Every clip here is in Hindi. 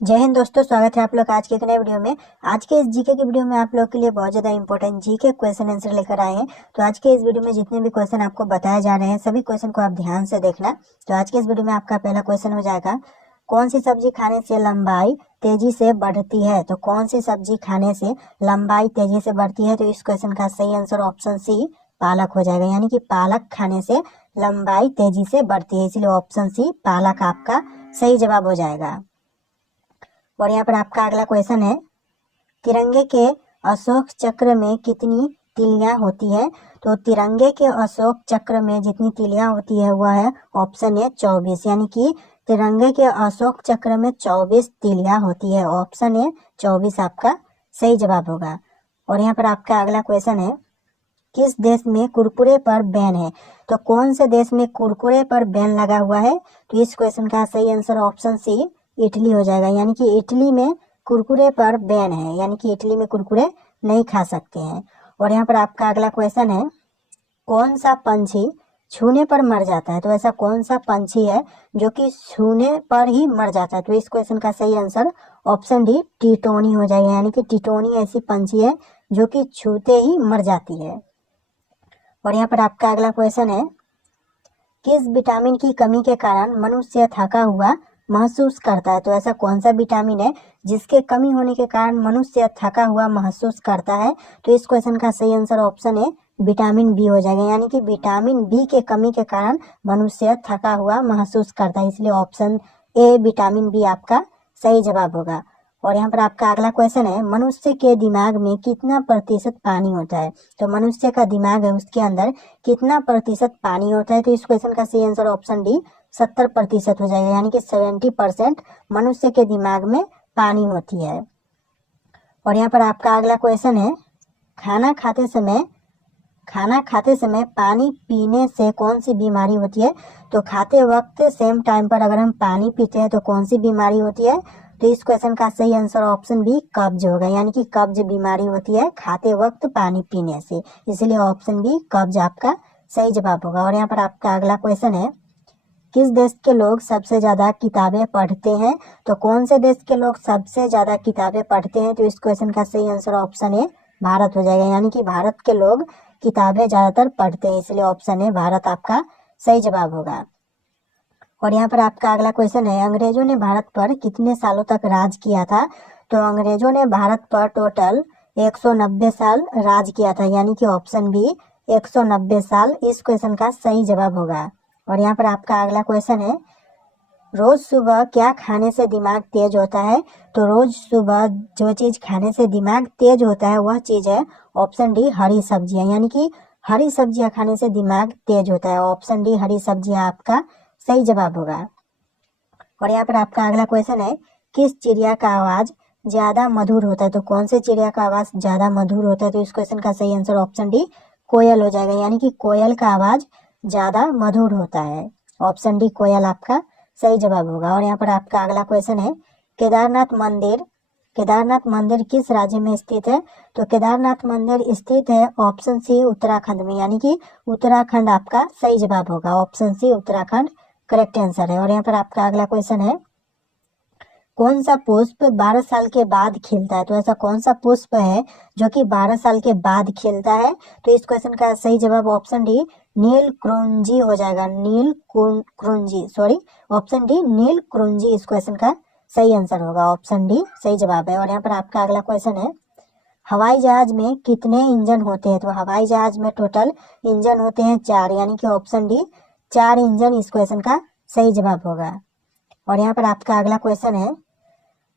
जय हिंद दोस्तों, स्वागत है आप लोग आज के एक नए वीडियो में। आज के इस जीके के वीडियो में आप लोग के लिए बहुत ज्यादा इंपॉर्टेंट जीके क्वेश्चन आंसर लेकर आए हैं। तो आज के इस वीडियो में जितने भी क्वेश्चन आपको बताए जा रहे हैं सभी क्वेश्चन को आप ध्यान से देखना। तो आज के इस वीडियो में आपका पहला क्वेश्चन हो जाएगा, कौन सी सब्जी खाने से लंबाई तेजी से बढ़ती है। तो कौन सी सब्जी खाने से लंबाई तेजी से बढ़ती है, तो इस क्वेश्चन का सही आंसर ऑप्शन सी पालक हो जाएगा। यानी कि पालक खाने से लंबाई तेजी से बढ़ती है, इसलिए ऑप्शन सी पालक आपका सही जवाब हो जाएगा। और यहाँ पर आपका अगला क्वेश्चन है, तिरंगे के अशोक चक्र में कितनी तिलियां होती है। तो तिरंगे के अशोक चक्र में जितनी तिलियां होती है वह है ऑप्शन ए 24। यानी कि तिरंगे के अशोक चक्र में 24 तिलियां होती है। ऑप्शन ए 24 आपका सही जवाब होगा। और यहाँ पर आपका अगला क्वेश्चन है, किस देश में कुरकुरे पर बैन है। तो कौन से देश में कुरकुरे पर बैन लगा हुआ है। तो इस क्वेश्चन का सही आंसर ऑप्शन सी इटली हो जाएगा। यानी कि इटली में कुरकुरे पर बैन है, यानी कि इटली में कुरकुरे नहीं खा सकते हैं। और यहाँ पर आपका अगला क्वेश्चन है, कौन सा पंछी छूने पर मर जाता है। तो ऐसा कौन सा पंछी है जो कि छूने पर ही मर जाता है। तो इस क्वेश्चन का सही आंसर ऑप्शन डी टिटोनी हो जाएगा। यानी कि टिटोनी ऐसी पंछी है जो कि छूते ही मर जाती है। और यहाँ पर आपका अगला क्वेश्चन है, किस विटामिन की कमी के कारण मनुष्य थका हुआ महसूस करता है। तो ऐसा कौन सा विटामिन है जिसके कमी होने के कारण मनुष्य थका हुआ महसूस करता है। तो इस क्वेश्चन का सही आंसर ऑप्शन है विटामिन बी हो जाएगा। यानी कि विटामिन बी के कमी के कारण मनुष्य थका हुआ महसूस करता है, इसलिए ऑप्शन ए विटामिन बी आपका सही जवाब होगा। और यहाँ पर आपका अगला क्वेश्चन है, मनुष्य के दिमाग में कितना प्रतिशत पानी होता है। तो मनुष्य का दिमाग है उसके अंदर कितना प्रतिशत पानी होता है। तो इस क्वेश्चन का सही आंसर ऑप्शन डी 70% हो जाएगा। यानी कि 70% मनुष्य के दिमाग में पानी होती है। और यहाँ पर आपका अगला क्वेश्चन है, खाना खाते समय पानी पीने से कौन सी बीमारी होती है। तो खाते वक्त सेम टाइम पर अगर हम पानी पीते हैं तो कौन सी बीमारी होती है। तो इस क्वेश्चन का सही आंसर ऑप्शन बी कब्ज होगा। यानी कि कब्ज बीमारी होती है खाते वक्त पानी पीने से, इसलिए ऑप्शन बी कब्ज आपका सही जवाब होगा। और यहाँ पर आपका अगला क्वेश्चन है, किस देश के लोग सबसे ज्यादा किताबें पढ़ते हैं। तो कौन से देश के लोग सबसे ज्यादा किताबें पढ़ते हैं। तो इस क्वेश्चन का सही आंसर ऑप्शन ए भारत हो जाएगा। यानी कि भारत के लोग किताबें ज्यादातर पढ़ते हैं, इसलिए ऑप्शन ए भारत आपका सही जवाब होगा। और यहाँ पर आपका अगला क्वेश्चन है, अंग्रेजों ने भारत पर कितने सालों तक राज किया था। तो अंग्रेजों ने भारत पर टोटल 190 साल राज किया था। यानी कि ऑप्शन बी 190 साल इस क्वेश्चन का सही जवाब होगा। और यहाँ पर आपका अगला क्वेश्चन है, रोज सुबह क्या खाने से दिमाग तेज होता है। तो रोज सुबह जो चीज खाने से दिमाग तेज होता है वह चीज है ऑप्शन डी हरी सब्जियां। यानी कि हरी सब्जियां खाने से दिमाग तेज होता है। ऑप्शन डी हरी सब्जियां आपका सही जवाब होगा। और यहाँ पर आपका अगला क्वेश्चन है, किस चिड़िया का आवाज ज्यादा मधुर होता है। तो कौन से चिड़िया का आवाज ज्यादा मधुर होता है। तो इस क्वेश्चन का सही आंसर ऑप्शन डी कोयल हो जाएगा। यानी कि कोयल का आवाज ज्यादा मधुर होता है। ऑप्शन डी कोयल आपका सही जवाब होगा। और यहाँ पर आपका अगला क्वेश्चन है, केदारनाथ मंदिर किस राज्य में स्थित है। तो केदारनाथ मंदिर स्थित है ऑप्शन सी उत्तराखंड में। यानी कि उत्तराखंड आपका सही जवाब होगा। Option C Uttarakhand correct answer है। और यहाँ पर आपका अगला क्वेश्चन है, कौन सा पुष्प 12 साल के बाद खिलता है। तो ऐसा कौन सा पुष्प है जो कि 12 साल के बाद खिलता है। तो इस क्वेश्चन का सही जवाब ऑप्शन डी नील क्रुंजी हो जाएगा। ऑप्शन डी नील क्रुंजी इस क्वेश्चन का सही आंसर होगा। ऑप्शन डी सही जवाब है। और यहाँ पर आपका अगला क्वेश्चन है, हवाई जहाज में कितने इंजन होते हैं। तो हवाई जहाज में टोटल इंजन होते हैं 4। यानी कि ऑप्शन डी 4 इंजन इस क्वेश्चन का सही जवाब होगा। और यहाँ पर आपका अगला क्वेश्चन है,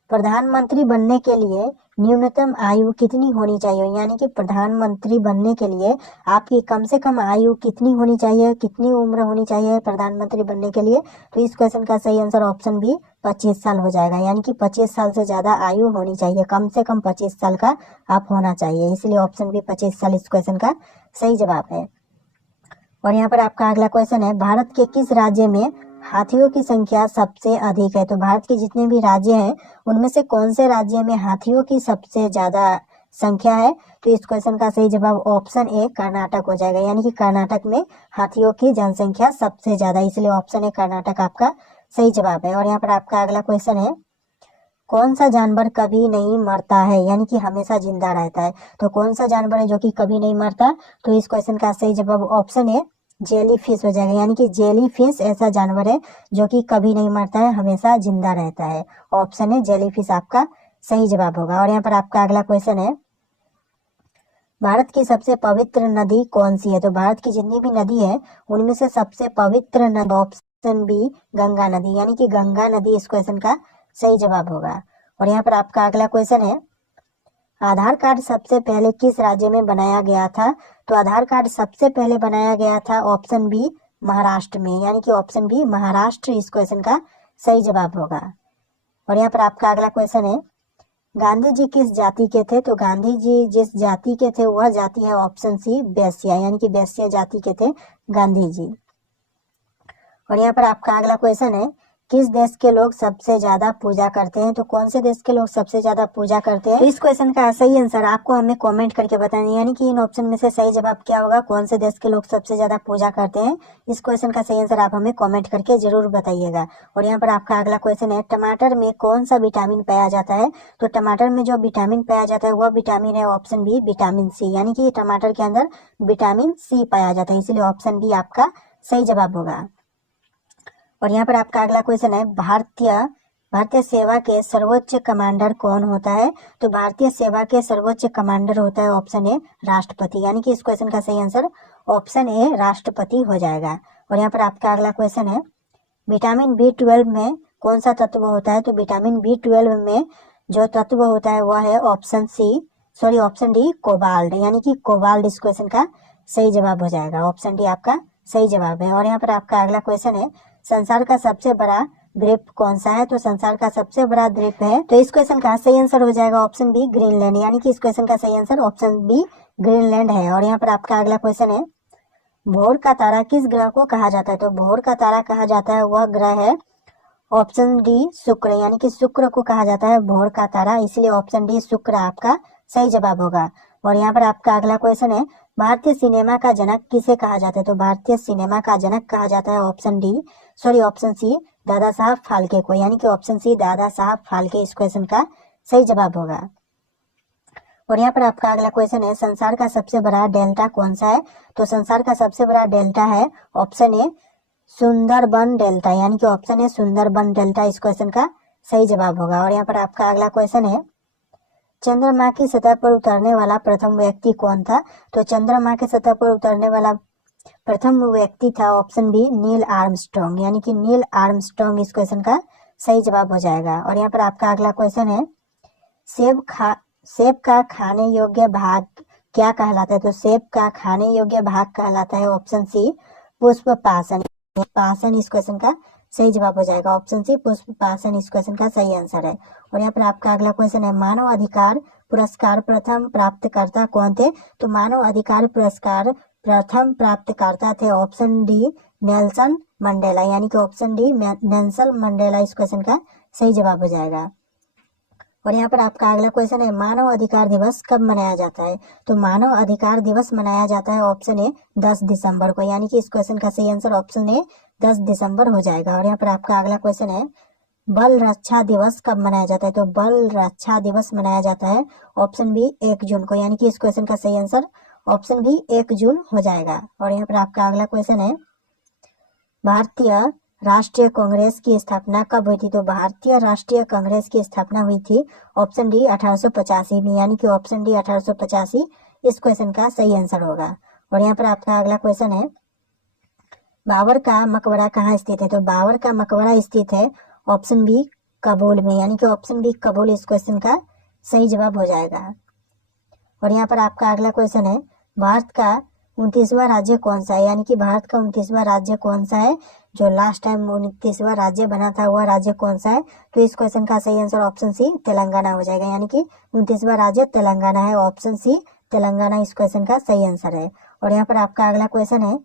प्रधानमंत्री बनने के लिए न्यूनतम आयु कितनी होनी चाहिए। यानी कि प्रधानमंत्री बनने के लिए आपकी कम से कम आयु कितनी होनी चाहिए, कितनी उम्र होनी चाहिए प्रधानमंत्री बनने के लिए। तो इस क्वेश्चन का सही आंसर ऑप्शन बी 25 साल हो जाएगा। यानी कि 25 साल से ज्यादा आयु होनी चाहिए, कम से कम 25 साल का आप होना चाहिए, इसलिए ऑप्शन बी 25 साल इस क्वेश्चन का सही जवाब है। और यहाँ पर आपका अगला क्वेश्चन है, भारत के किस राज्य में हाथियों की संख्या सबसे अधिक है। तो भारत के जितने भी राज्य हैं उनमें से कौन से राज्य में हाथियों की सबसे ज्यादा संख्या है। तो इस क्वेश्चन का सही जवाब ऑप्शन ए कर्नाटक हो जाएगा। यानी कि कर्नाटक में हाथियों की जनसंख्या सबसे ज्यादा, इसलिए ऑप्शन ए कर्नाटक आपका सही जवाब है। और यहाँ पर आपका अगला क्वेश्चन है, कौन सा जानवर कभी नहीं मरता है यानी कि हमेशा जिंदा रहता है? तो कौन सा जानवर है जो कि कभी नहीं मरता? तो इस क्वेश्चन का सही जवाब ऑप्शन है जेली फिश हो जाएगा, यानी कि जेली फिश ऐसा जानवर है जो कि कभी नहीं मरता है, हमेशा जिंदा रहता है। ऑप्शन है जेली फिश आपका सही जवाब होगा। और यहाँ पर आपका अगला क्वेश्चन है, भारत की सबसे पवित्र नदी कौन सी है? तो भारत की जितनी भी नदी है उनमें से सबसे पवित्र नदी ऑप्शन बी गंगा नदी, यानी कि गंगा नदी इस क्वेश्चन का सही जवाब होगा। और यहाँ पर आपका अगला क्वेश्चन है, आधार कार्ड सबसे पहले किस राज्य में बनाया गया था? तो आधार कार्ड सबसे पहले बनाया गया था ऑप्शन बी महाराष्ट्र में, यानी कि ऑप्शन बी महाराष्ट्र इस क्वेश्चन का सही जवाब होगा। और यहाँ पर आपका अगला क्वेश्चन है, गांधी जी किस जाति के थे? तो गांधी जी जिस जाति के थे वह जाति है ऑप्शन सी वैश्या, यानी कि वैश्या जाति के थे गांधी जी। और यहाँ पर आपका अगला क्वेश्चन है, किस देश के लोग सबसे ज्यादा पूजा करते हैं? तो कौन से देश के लोग सबसे ज्यादा पूजा करते हैं? तो इस क्वेश्चन का सही आंसर आपको हमें कमेंट करके बताना, यानी कि इन ऑप्शन में से सही जवाब क्या होगा, कौन से देश के लोग सबसे ज्यादा पूजा करते हैं? इस क्वेश्चन का सही आंसर आप हमें कमेंट करके जरूर बताइएगा। और यहाँ पर आपका अगला क्वेश्चन है, टमाटर में कौन सा विटामिन पाया जाता है? तो टमाटर में जो विटामिन पाया जाता है वह विटामिन है ऑप्शन बी विटामिन सी, यानी कि टमाटर के अंदर विटामिन सी पाया जाता है, इसलिए ऑप्शन बी आपका सही जवाब होगा। और यहाँ पर आपका अगला क्वेश्चन है, भारतीय सेवा के सर्वोच्च कमांडर कौन होता है? तो भारतीय सेवा के सर्वोच्च कमांडर होता है ऑप्शन ए राष्ट्रपति, यानी कि इस क्वेश्चन का सही आंसर ऑप्शन ए राष्ट्रपति हो जाएगा। और यहाँ पर आपका अगला क्वेश्चन है, विटामिन B12 में कौन सा तत्व होता है? तो विटामिन B12 में जो तत्व होता है वह है ऑप्शन डी कोबाल्ट, यानी कि कोबाल्ट इस क्वेश्चन का सही जवाब हो जाएगा। ऑप्शन डी आपका सही जवाब है। और यहाँ पर आपका अगला क्वेश्चन है, संसार का सबसे बड़ा द्वीप कौन सा है? तो संसार का सबसे बड़ा द्वीप है, तो इस क्वेश्चन का सही आंसर हो जाएगा ऑप्शन बी ग्रीनलैंड, यानी कि इस क्वेश्चन का सही आंसर ऑप्शन बी ग्रीनलैंड है। और यहाँ पर आपका अगला क्वेश्चन है, भोर का तारा किस ग्रह को कहा जाता है? तो भोर का तारा कहा जाता है वह ग्रह है ऑप्शन डी शुक्र, यानी कि शुक्र को कहा जाता है भोर का तारा, इसलिए ऑप्शन डी शुक्र आपका सही जवाब होगा। और यहाँ पर आपका अगला क्वेश्चन है, भारतीय सिनेमा का जनक किसे कहा जाता है? तो भारतीय सिनेमा का जनक कहा जाता है ऑप्शन सी दादा साहब फाल्के को, यानी कि ऑप्शन सी दादा साहब फाल्के इस क्वेश्चन का सही जवाब होगा। और यहाँ पर आपका अगला क्वेश्चन है, संसार का सबसे बड़ा डेल्टा कौन सा है? तो संसार का सबसे बड़ा डेल्टा है ऑप्शन ए सुंदरबन डेल्टा, यानी कि ऑप्शन ए सुंदरबन डेल्टा इस क्वेश्चन का सही जवाब होगा। और यहाँ पर आपका अगला क्वेश्चन है, चंद्रमा की सतह पर उतरने वाला प्रथम व्यक्ति कौन था? तो चंद्रमा की सतह पर उतरने वाला प्रथम व्यक्ति था ऑप्शन बी नील आर्मस्ट्रॉन्ग, यानी कि नील आर्मस्ट्रॉन्ग इस क्वेश्चन का सही जवाब हो जाएगा। और यहाँ पर आपका अगला क्वेश्चन है, सेब का खाने योग्य भाग क्या कहलाता है? तो सेब का खाने योग्य भाग कहलाता है ऑप्शन सी पुष्प पासन इस क्वेश्चन का सही जवाब हो जाएगा। ऑप्शन सी पुष्प पासन इस क्वेश्चन का सही आंसर है। और यहाँ पर आपका अगला क्वेश्चन है, मानव अधिकार पुरस्कार प्रथम प्राप्तकर्ता कौन थे? तो मानव अधिकार पुरस्कार प्रथम प्राप्तकर्ता थे ऑप्शन डी नेल्सन मंडेला, यानी कि ऑप्शन डी नेल्सन मंडेला इस क्वेश्चन का सही जवाब हो जाएगा। और यहाँ पर आपका अगला क्वेश्चन है, मानव अधिकार दिवस कब मनाया जाता है? तो मानव अधिकार दिवस मनाया जाता है ऑप्शन ए 10 दिसंबर को, यानी कि इस क्वेश्चन का सही आंसर ऑप्शन ए 10 दिसंबर हो जाएगा। और यहाँ पर आपका अगला क्वेश्चन है, बल रक्षा दिवस कब मनाया जाता है? तो बल रक्षा दिवस मनाया जाता है ऑप्शन बी 1 जून को, यानी कि इस क्वेश्चन का सही आंसर ऑप्शन बी 1 जून हो जाएगा। और यहाँ पर आपका अगला क्वेश्चन है, भारतीय राष्ट्रीय कांग्रेस की स्थापना कब हुई थी? तो भारतीय राष्ट्रीय कांग्रेस की स्थापना हुई थी ऑप्शन डी 1885 में, यानी कि ऑप्शन डी 1885 इस क्वेश्चन का सही आंसर होगा। और यहाँ पर आपका अगला क्वेश्चन है, बाबर का मकबरा कहाँ स्थित है? तो बाबर का मकबरा स्थित है ऑप्शन बी काबुल में, यानी कि ऑप्शन बी काबुल इस क्वेश्चन का सही जवाब हो जाएगा। और यहाँ पर आपका अगला क्वेश्चन है, भारत का 29वां राज्य कौन सा है? यानी कि भारत का 29वां राज्य कौन सा है? जो लास्ट टाइम 29वां राज्य बना था वह राज्य कौन सा है? तो इस क्वेश्चन का सही आंसर ऑप्शन सी तेलंगाना हो जाएगा, यानी कि 29वां राज्य तेलंगाना है, ऑप्शन सी तेलंगाना इस क्वेश्चन का सही आंसर है। और यहाँ पर आपका अगला क्वेश्चन है,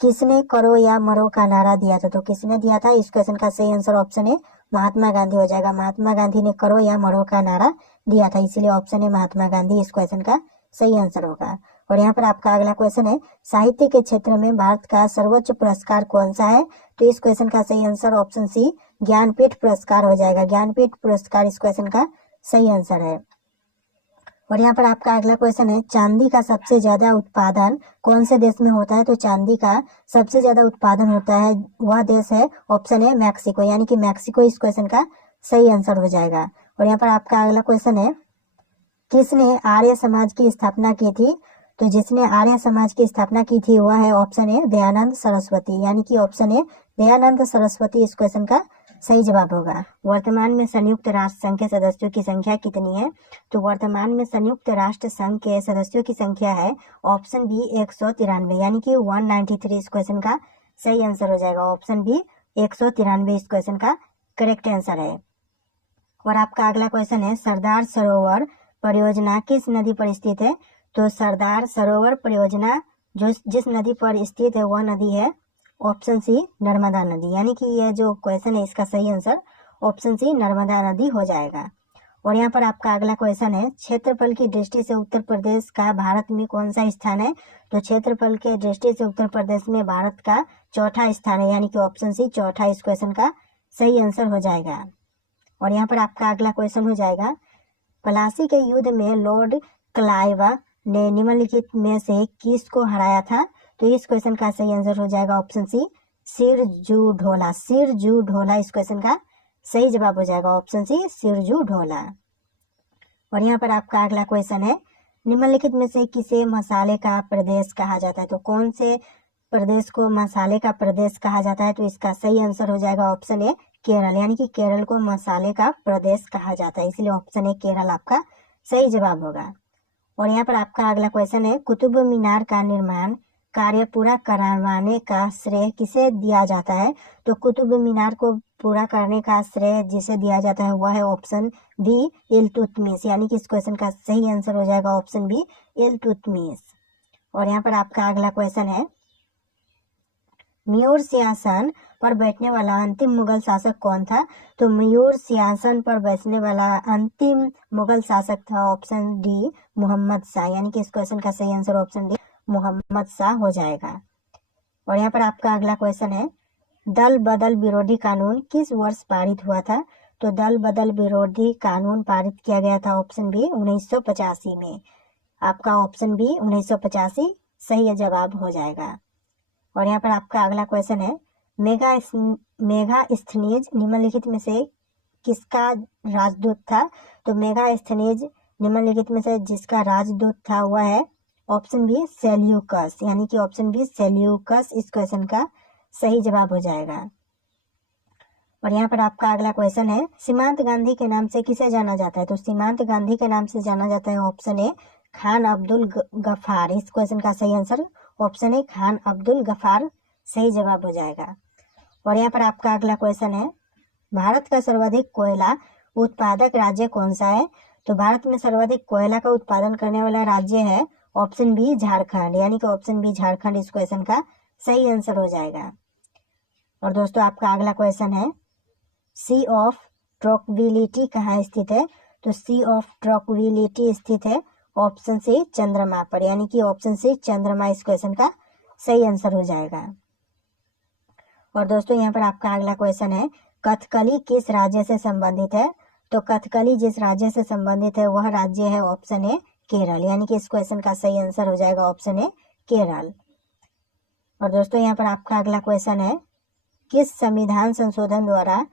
किसने करो या मरो का नारा दिया था? तो किसने दिया था? इस क्वेश्चन का सही आंसर ऑप्शन है महात्मा गांधी हो जाएगा। महात्मा गांधी ने करो या मरो का नारा दिया था, इसीलिए ऑप्शन है महात्मा गांधी इस क्वेश्चन का सही आंसर होगा। और यहाँ पर आपका अगला क्वेश्चन है, साहित्य के क्षेत्र में भारत का सर्वोच्च पुरस्कार कौन सा है? तो इस क्वेश्चन का सही आंसर ऑप्शन सी ज्ञानपीठ पुरस्कार हो जाएगा। ज्ञानपीठ पुरस्कार इस क्वेश्चन का सही आंसर है। और यहाँ पर आपका अगला क्वेश्चन है, चांदी का सबसे ज्यादा उत्पादन कौन से देश में होता है? तो चांदी का सबसे ज्यादा उत्पादन होता है वह देश है, ऑप्शन है मैक्सिको, यानी कि मैक्सिको इस क्वेश्चन का सही आंसर हो जाएगा। और यहाँ पर आपका अगला क्वेश्चन है, किसने आर्य समाज की स्थापना की थी? तो जिसने आर्य समाज की स्थापना की थी वह है, ऑप्शन है दयानंद सरस्वती, यानी कि ऑप्शन है दयानंद सरस्वती इस क्वेश्चन का सही जवाब होगा। वर्तमान में संयुक्त राष्ट्र संघ के सदस्यों की संख्या कितनी है? तो वर्तमान में संयुक्त राष्ट्र संघ के सदस्यों की संख्या है, ऑप्शन बी 193, यानी कि 193 इस क्वेश्चन का सही आंसर हो जाएगा। ऑप्शन बी 193 इस क्वेश्चन का करेक्ट आंसर है। और आपका अगला क्वेश्चन है, सरदार सरोवर परियोजना किस नदी पर स्थित है? तो सरदार सरोवर परियोजना जो जिस नदी पर स्थित है वह नदी है, ऑप्शन सी नर्मदा नदी, यानी कि यह जो क्वेश्चन है इसका सही आंसर ऑप्शन सी नर्मदा नदी हो जाएगा। और यहाँ पर आपका अगला क्वेश्चन है, क्षेत्रफल की दृष्टि से उत्तर प्रदेश का भारत में कौन सा स्थान है? तो क्षेत्रफल के दृष्टि से उत्तर प्रदेश में भारत का चौथा स्थान है, यानी कि ऑप्शन सी चौथा इस क्वेश्चन का सही आंसर हो जाएगा। और यहाँ पर आपका अगला क्वेश्चन हो जाएगा, प्लासी के युद्ध में लॉर्ड क्लाइव ने निम्नलिखित में से किसको हराया था? तो इस क्वेश्चन का सही आंसर हो जाएगा ऑप्शन सी सिरजू ढोला। सिरजू ढोला इस क्वेश्चन का सही जवाब हो जाएगा, ऑप्शन सी सिरजू ढोला। और यहाँ पर आपका अगला क्वेश्चन है, निम्नलिखित में से किसे मसाले का प्रदेश कहा जाता है? तो कौन से प्रदेश को मसाले का प्रदेश कहा जाता है? तो इसका सही आंसर हो जाएगा ऑप्शन ए केरल, यानी कि केरल को मसाले का प्रदेश कहा जाता है, इसलिए ऑप्शन ए केरल आपका सही जवाब होगा। और यहाँ पर आपका अगला क्वेश्चन है, कुतुब मीनार का निर्माण कार्य पूरा करवाने का श्रेय किसे दिया जाता है? तो कुतुब मीनार को पूरा करने का श्रेय जिसे दिया जाता है वह है ऑप्शन बी इल्तुतमिश, यानी कि इस क्वेश्चन का सही आंसर हो जाएगा ऑप्शन बी इल्तुतमिश। और यहाँ पर आपका अगला क्वेश्चन है, मयूर सिंहासन पर बैठने वाला अंतिम मुगल शासक कौन था? तो मयूर सिंहासन पर बैठने वाला अंतिम मुगल शासक था, ऑप्शन डी मोहम्मद शाह, यानी कि इस क्वेश्चन का सही answer option D Mohammad Shah हो जाएगा। और यहाँ पर आपका अगला क्वेश्चन है, दल बदल विरोधी कानून किस वर्ष पारित हुआ था? तो दल बदल विरोधी कानून पारित किया गया था, ऑप्शन बी 1985 में, आपका ऑप्शन बी 1985 सही जवाब हो जाएगा। और यहाँ पर आपका अगला क्वेश्चन है, मेगास्थनीज निम्नलिखित में से किसका राजदूत था? तो मेगास्थनीज निम्नलिखित में से जिसका राजदूत था वह है ऑप्शन बी सेल्यूकस, यानी कि ऑप्शन बी सेल्यूकस इस क्वेश्चन का सही जवाब हो जाएगा। और यहाँ पर आपका अगला क्वेश्चन है, सीमांत गांधी के नाम से किसे जाना जाता है? तो सीमांत गांधी के नाम से जाना जाता है, ऑप्शन ए खान अब्दुल गफ्फार, इस क्वेश्चन का सही answer option A Khan Abdul Gaffar सही जवाब हो जाएगा। और यहाँ पर आपका अगला क्वेश्चन है, भारत का सर्वाधिक कोयला उत्पादक राज्य कौन सा है? तो भारत में सर्वाधिक कोयला का उत्पादन करने वाला राज्य है ऑप्शन बी झारखंड, यानी कि ऑप्शन बी झारखंड इस क्वेश्चन का सही आंसर हो जाएगा। और दोस्तों आपका अगला क्वेश्चन है, सी ऑफ ट्रॉक्विलिटी कहाँ स्थित है? तो सी ऑफ ट्रॉक्विलिटी स्थित है ऑप्शन सी चंद्रमा पर, यानी कि ऑप्शन सी चंद्रमा इस क्वेश्चन का सही आंसर हो जाएगा। और दोस्तों यहाँ पर आपका अगला क्वेश्चन है, कथकली किस राज्य से संबंधित है? तो कथकली जिस राज्य से संबंधित है वह राज्य है ऑप्शन ए केरल, यानी कि इस क्वेश्चन का सही आंसर हो जाएगा ऑप्शन ए केरल। और दोस्तों यहाँ पर आपका अगला क्वेश्चन है, किस संविधान संशोधन द्वारा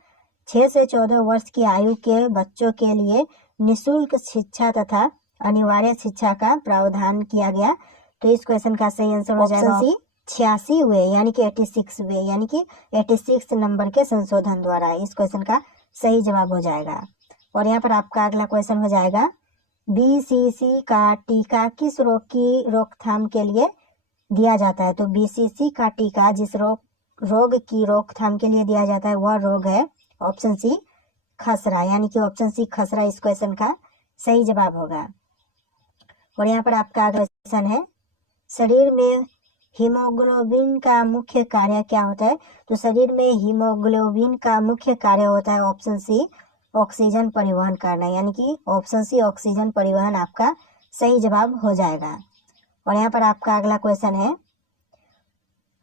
6 से 14 वर्ष की आयु के बच्चों के लिए निःशुल्क शिक्षा तथा अनिवार्य शिक्षा का प्रावधान किया गया? तो इस क्वेश्चन का सही आंसर हो जाएगा 86 वे, यानी कि 86 वे, यानी कि 86 नंबर के संशोधन द्वारा इस क्वेश्चन का सही जवाब हो जाएगा। और यहाँ पर आपका अगला क्वेश्चन हो जाएगा, बीसीसी का टीका किस रोग की रोकथाम के लिए दिया जाता है? तो बीसीसी का टीका जिस रोग की रोकथाम के लिए दिया जाता है वह रोग है ऑप्शन सी खसरा, यानी कि ऑप्शन सी खसरा इस क्वेश्चन का सही जवाब होगा। और यहाँ पर आपका अगला क्वेश्चन है, शरीर में हीमोग्लोबिन का मुख्य कार्य क्या होता है? तो शरीर में हीमोग्लोबिन का मुख्य कार्य होता है ऑप्शन सी ऑक्सीजन परिवहन करना, यानी कि ऑप्शन सी ऑक्सीजन परिवहन आपका सही जवाब हो जाएगा। और यहाँ पर आपका अगला क्वेश्चन है,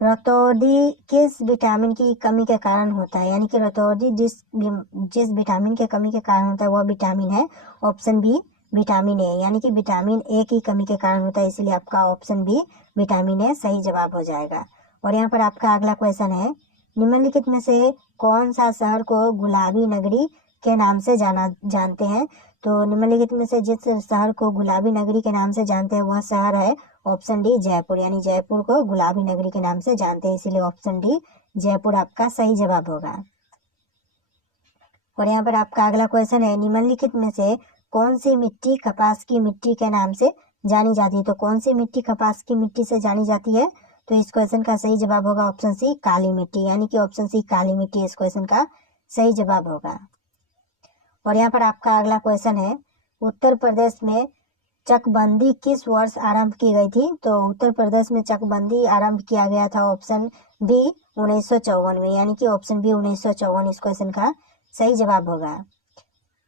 रतौंधी किस विटामिन की कमी के कारण होता है, यानी कि रतौंधी जिस विटामिन के कमी के कारण होता है वह विटामिन है ऑप्शन बी विटामिन ए, यानी कि विटामिन ए की कमी के कारण होता है, इसलिए आपका ऑप्शन बी विटामिन ए सही जवाब हो जाएगा। और यहाँ पर आपका अगला क्वेश्चन है, निम्नलिखित में से कौन सा शहर को गुलाबी नगरी के नाम से जानते हैं। तो निम्नलिखित में से जिस शहर को गुलाबी नगरी के नाम से जानते हैं वह शहर है ऑप्शन डी जयपुर, यानी जयपुर को गुलाबी नगरी के नाम से जानते हैं, इसीलिए ऑप्शन डी जयपुर आपका सही जवाब होगा। और यहाँ पर आपका अगला क्वेश्चन है, निम्नलिखित में से कौन सी मिट्टी कपास की मिट्टी के नाम से जानी जाती है। तो कौन सी मिट्टी कपास की मिट्टी से जानी जाती है, तो इस क्वेश्चन का सही जवाब होगा ऑप्शन सी काली मिट्टी, यानी कि ऑप्शन सी काली मिट्टी इस क्वेश्चन का सही जवाब होगा। और यहाँ पर आपका अगला क्वेश्चन है, उत्तर प्रदेश में चकबंदी किस वर्ष आरंभ की गई थी। तो उत्तर प्रदेश में चकबंदी आरंभ किया गया था ऑप्शन बी 1954 में, यानी कि ऑप्शन बी 1954 इस क्वेश्चन का सही जवाब होगा।